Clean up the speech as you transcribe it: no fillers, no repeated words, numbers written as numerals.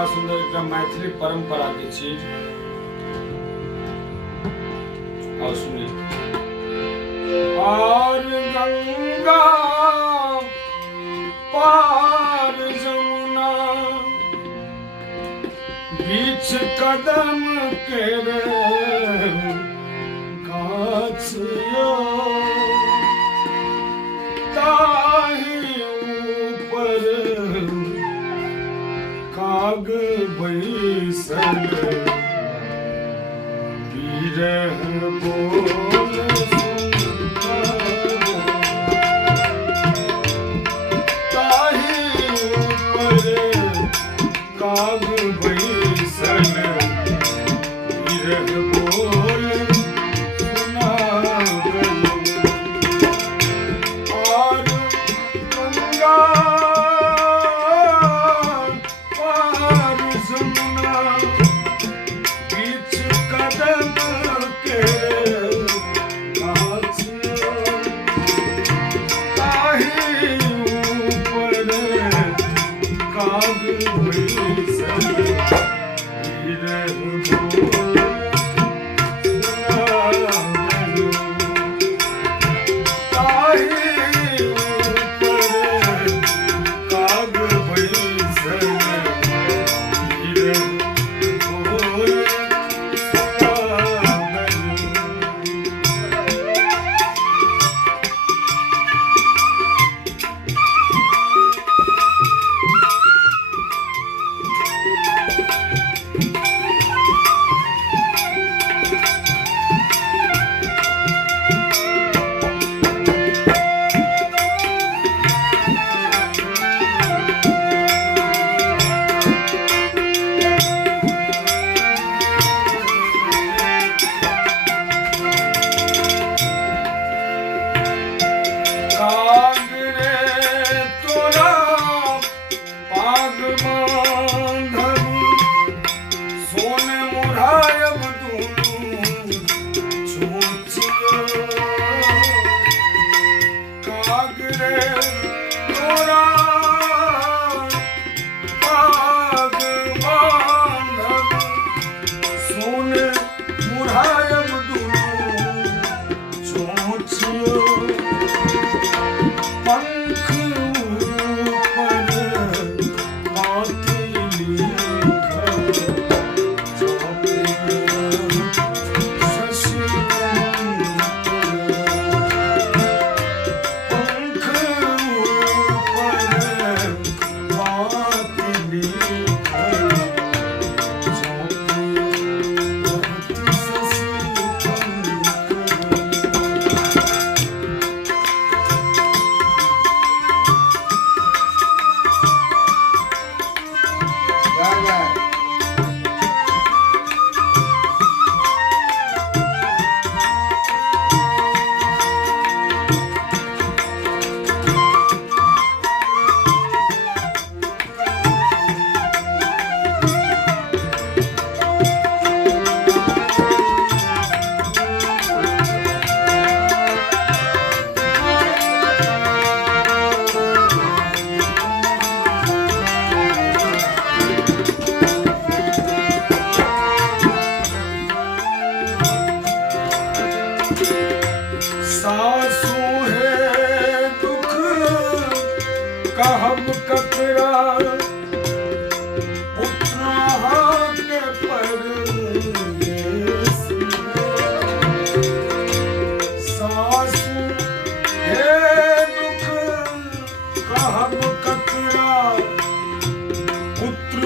बड़ा सुंदर एक मैथिली परंपरा के चीज और सुनिए। पार गंगा पार जमुना बीच कदम के गाछियो ताही ऊपर काग बैसल बिरह बोल ताही ऊपर काग बैसल बिरह बोल सुना गयो। और गंगा पार जमुना बीच कदम के गाछियो ताही ऊपर काग बैसल बिरह बोल सुना गयो। ताही ऊपर काग बैसल बिरह बोल सुना गयो। काग रे तोरा पाग बांधब सोन मुरायब दुनू चोचियो। काग रे तोरा पाग बांधब सोन मुरायब दुनू चोचियो। पंख ऊपर माथे लिखल शशिकांत। पंख ऊपर माथे लिखल शशिकांत। सासू है दुख कहब ककरा पुत्र के परदेस। सासू है दुख कहब ककरा पुत्र